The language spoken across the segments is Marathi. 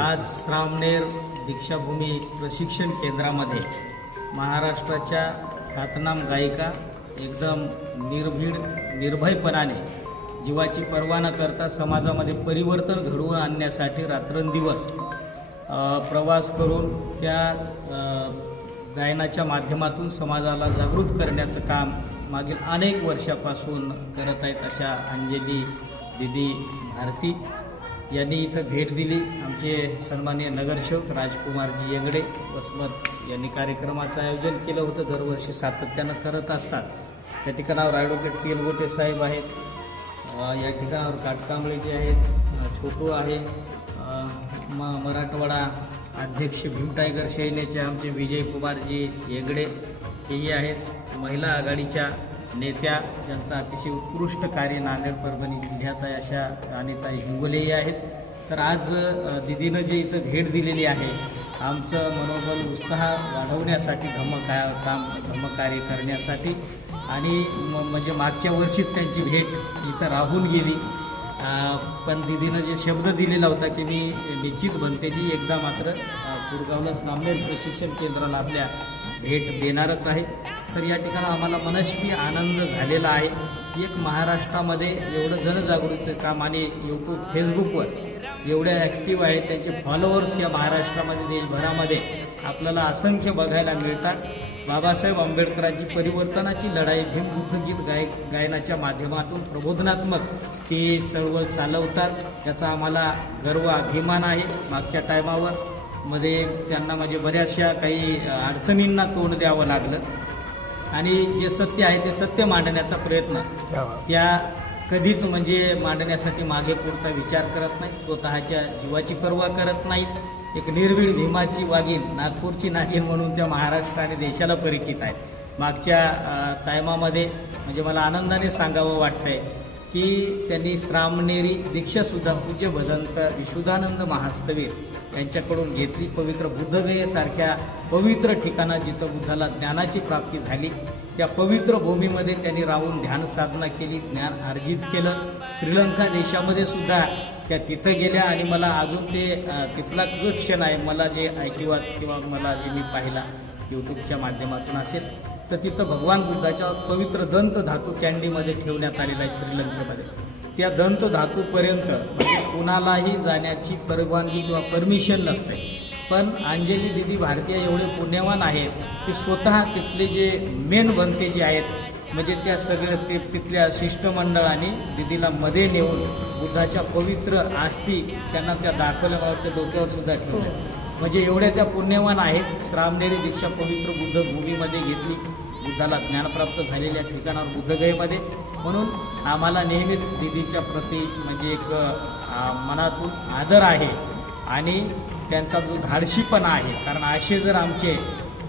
आज श्रामनेर दीक्षाभूमी प्रशिक्षण केंद्रामध्ये महाराष्ट्राच्या ख्यातनाम गायिका एकदम निर्भयपणाने जीवाची पर्वा न करता समाजामध्ये परिवर्तन घडवून आणण्यासाठी रात्रंदिवस प्रवास करून त्या गायनाच्या माध्यमातून समाजाला जागृत करण्याचं काम मागील अनेक वर्षापासून करत आहेत अशा अंजली दीदी भारती यांनी इथं भेट दिली. आमचे सन्माननीय नगरसेवक राजकुमारजी येंगडे वसमत यांनी कार्यक्रमाचं आयोजन केलं होतं. दरवर्षी सातत्यानं करत असतात. त्या ठिकाणावर ॲडव्होकेट तेलगोटे साहेब आहेत, या ठिकाणावर काटकांबळेजी आहेत, छोटू आहे, मराठवाडा अध्यक्ष भीम टायगर सेनेचे आमचे विजयकुमारजी येंगडे हेही आहेत. महिला आघाडीच्या नेत्या ज्यांचं अतिशय उत्कृष्ट कार्य नांदेड परभणी जिल्ह्यात आहे अशा अनिताई हिंगोलेही आहेत. तर आज दिदीनं जे इथं भेट दिलेली आहे आमचं मनोबल उत्साह वाढवण्यासाठी धम्मकार्य करण्यासाठी आणि म्हणजे मागच्या वर्षीच त्यांची भेट इथं राहून गेली. पण दिदीनं जे शब्द दिलेला होता की मी निश्चित बनतेची एकदा मात्र गुरगावला श्रामनेर प्रशिक्षण केंद्राला आपल्या भेट देणारच आहे. तर या ठिकाणी आम्हाला मनस्वी आनंद झालेला आहे. एक महाराष्ट्रामध्ये एवढं जनजागृतीचं काम आणि यूट्यूब फेसबुकवर एवढे ॲक्टिव्ह आहेत, त्यांचे फॉलोअर्स या महाराष्ट्रामध्ये देशभरामध्ये आपल्याला असंख्य बघायला मिळतात. बाबासाहेब आंबेडकरांची परिवर्तनाची लढाई भीमबुद्धगीत गायनाच्या माध्यमातून प्रबोधनात्मक ती चळवळ चालवतात. याचा आम्हाला गर्व अभिमान आहे. मागच्या टायमावर मध्ये त्यांना म्हणजे बऱ्याचशा काही अडचणींना तोंड द्यावं लागलं आणि जे सत्य आहे ते सत्य मांडण्याचा प्रयत्न त्या कधीच म्हणजे मांडण्यासाठी मागे पुढचा विचार करत नाहीत. स्वतःच्या जीवाची पर्वा करत नाहीत. एक निर्भीड भीमाची वाघीण, नागपूरची नागिन म्हणून त्या महाराष्ट्र आणि देशाला परिचित आहेत. मागच्या टायमामध्ये म्हणजे मला आनंदाने सांगावं वाटतंय की त्यांनी श्रामनेरी दीक्षासुद्धा पूज्य भदंत विशुद्धानंद महास्तवीर यांच्याकडून घेतली. पवित्र बुद्धगयेसारख्या पवित्र ठिकाणात जिथं बुद्धाला ज्ञानाची प्राप्ती झाली त्या पवित्र भूमीमध्ये त्यांनी राहून ध्यान साधना केली, ज्ञान अर्जित केलं. श्रीलंका देशामध्ये सुद्धा त्या तिथं गेल्या आणि मला अजून ते तिथला जो क्षण आहे मला जे ऐकिवात किंवा मला जे मी पाहिला यूट्यूबच्या माध्यमातून असेल तर तिथं भगवान बुद्धाच्या पवित्र दंत धातू कॅन्डीमध्ये ठेवण्यात आलेला आहे श्रीलंकेमध्ये. त्या दंत धातूपर्यंत म्हणजे कुणालाही जाण्याची परवानगी किंवा परमिशन नसते. पण अंजली दीदी भारतीय एवढे पुण्यवान आहेत की स्वतः तिथले जे मेन बनते जे आहेत म्हणजे त्या सगळ्या तिथल्या शिष्टमंडळाने दिदीला मध्ये नेऊन बुद्धाच्या पवित्र आस्थी त्यांना त्या दाखवल्यावर त्या डोक्यावर सुद्धा ठेवल्या. म्हणजे एवढ्या त्या पुण्यवान आहेत. श्रामनेरी दीक्षा पवित्र बुद्ध भूमीमध्ये घेतली, बुद्धाला ज्ञानप्राप्त झालेल्या ठिकाणावर बुद्धगयेमध्ये. म्हणून आम्हाला नेहमीच दिदीच्या प्रती म्हणजे एक मनातून आदर आहे आणि त्यांचा जो धाडशीपणा आहे. कारण असे जर आमचे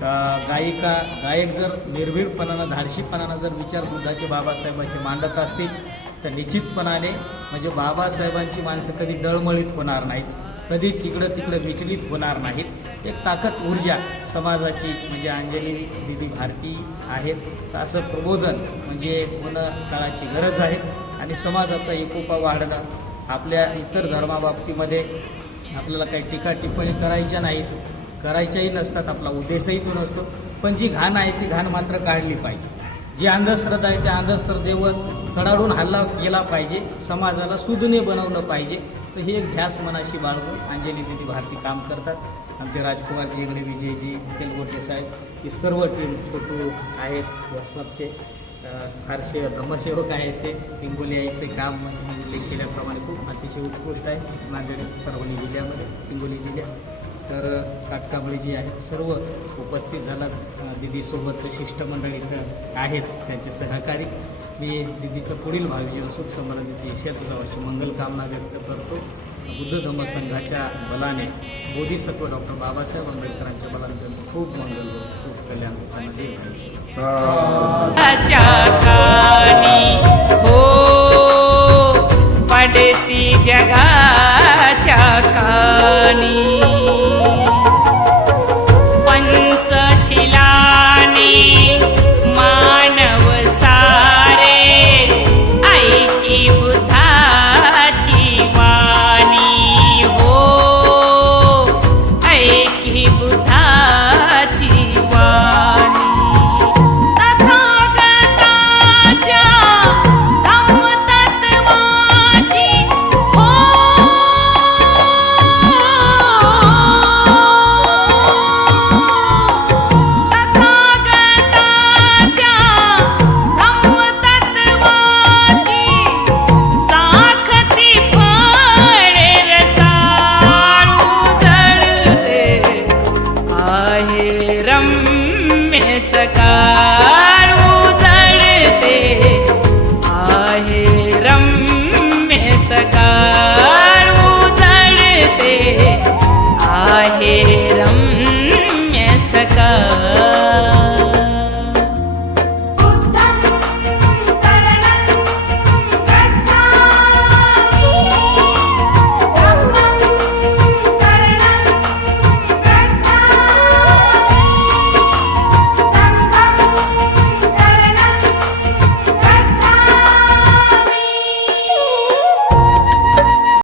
गायक जर निर्भीडपणानं धाडशीपणानं जर विचार बुद्धाचे बाबासाहेबांचे मांडत असतील तर निश्चितपणाने म्हणजे बाबासाहेबांची माणसं कधी डळमळीत होणार नाहीत, कधीच इकडं तिकडं विचलित होणार नाहीत. एक ताकद ऊर्जा समाजाची म्हणजे अंजली दीदी भारती आहेत. तर असं प्रबोधन म्हणजे होणं काळाची गरज आहे आणि समाजाचा एकोपा वाढणं. आपल्या इतर धर्माबाबतीमध्ये आपल्याला काही टीका टिप्पणी करायच्या नाहीत, करायच्याही नसतात, आपला उद्देशही तो नसतो. पण जी घाण आहे ती घाण मात्र काढली पाहिजे. जी अंधश्रद्धा आहे त्या अंधश्रद्धेवर कडाडून हल्ला केला पाहिजे, समाजाला सुदने बनवलं पाहिजे. तर हे एक ध्यास मनाशी बाळगून अंजली दीदी भारती काम करतात. आमचे राजकुमारजी येंगडे, विजयजी, तेलगोटे साहेब ही सर्व टीम, छोटू आहेत वसमतचे, फारसे धम्मसेवक आहेत ते. हिंगोली यायचे काम म्हणजे केल्याप्रमाणे खूप अतिशय उत्कृष्ट आहे नांदेड परभणी जिल्ह्यामध्ये, हिंगोली जिल्ह्यात. तर काटकांबळेजी आहेत, सर्व उपस्थित झालात. दिदीसोबतचं शिष्टमंडळ इथं आहेच, त्यांचे सहकारी. मी दिदीचं पुढील भावी जीवन सुख समृद्धीची यशाचं जावाशी मंगलकामना व्यक्त करतो. बुद्ध धम्म संघाच्या बलाने बोधिसत्व डॉक्टर बाबासाहेब आंबेडकरांच्या बलाने त्यांचं खूप मंगल हो, खूप कल्याण त्यांना देव. पडती जगाच्या